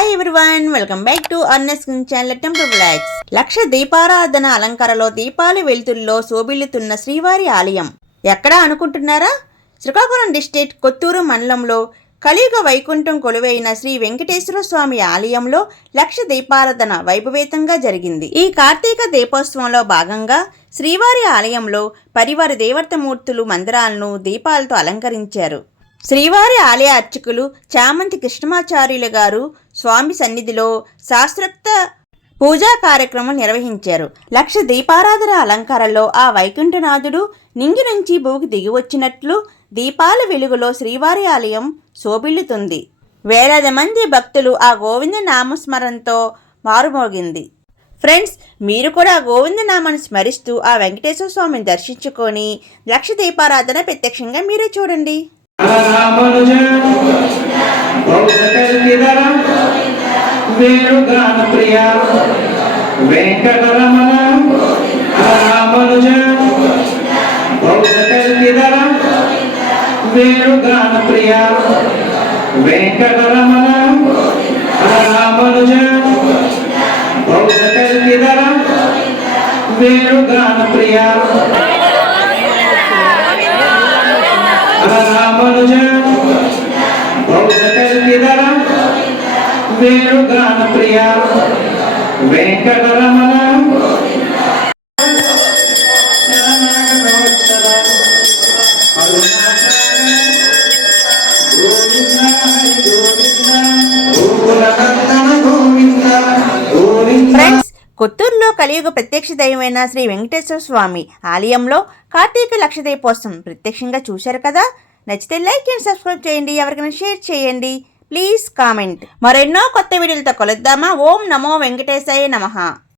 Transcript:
Hi everyone, welcome back to Arnes channel temple blogs. లక్ష దీపారాధన అలంకారలో దీపాలు వెలుతుల్లో శోభిల్లుతున్న శ్రీవారి ఆలయం ఎక్కడా అనుకుంటున్నారా? శ్రీకాకుళం డిస్ట్రిక్ట్ కొత్తూరు మండలంలో కలియుగ వైకుంఠం కొలువైన శ్రీ వెంకటేశ్వర స్వామి ఆలయంలో లక్ష దీపారాధన వైభవేతంగా జరిగింది. ఈ కార్తీక దీపోత్సవంలో భాగంగా శ్రీవారి ఆలయంలో పరివార దేవతమూర్తులు మందిరాలను దీపాలతో అలంకరించారు. శ్రీవారి ఆలయ అర్చకులు చామంతి కృష్ణమాచార్యులు గారు స్వామి సన్నిధిలో శాస్త్రోక్త పూజా కార్యక్రమం నిర్వహించారు. లక్ష దీపారాధన అలంకారంలో ఆ వైకుంఠనాథుడు నింగి నుంచి భూమికి దిగి వచ్చినట్లు దీపాల వెలుగులో శ్రీవారి ఆలయం శోభిల్లుతుంది. వేలాది మంది భక్తులు ఆ గోవింద నామస్మరణతో మారుమోగింది. ఫ్రెండ్స్, మీరు కూడా గోవింద నామాన్ని స్మరిస్తూ ఆ వెంకటేశ్వర స్వామిని దర్శించుకొని లక్ష దీపారాధన ప్రత్యక్షంగా మీరే చూడండి. వేణుగాన ప్రియ వెంకటరమణ రామనుజ బౌద్ధకల్కిధర వేణుగాన ప్రియ వెంకటరమణ రామనుజ బౌద్ధకల్కిధర వేణుగాన ప్రియ రామనుజ బౌద్ధకల్కిధర వేణుగాన ప్రియ వెంకటరమణ ఫ్రెండ్స్, కొత్తూరులో కలియుగ ప్రత్యక్ష దైవమైన శ్రీ వెంకటేశ్వర స్వామి ఆలయంలో కార్తీక లక్ష దీపోత్సవం ప్రత్యక్షంగా చూశారు కదా. నచ్చితే లైక్ అండ్ సబ్స్క్రైబ్ చేయండి, ఎవరికైనా షేర్ చేయండి, ప్లీజ్ కామెంట్. మరెన్నో కొత్త వీడియోలతో కలుద్దామా. ఓం నమో వెంకటేశాయ నమః.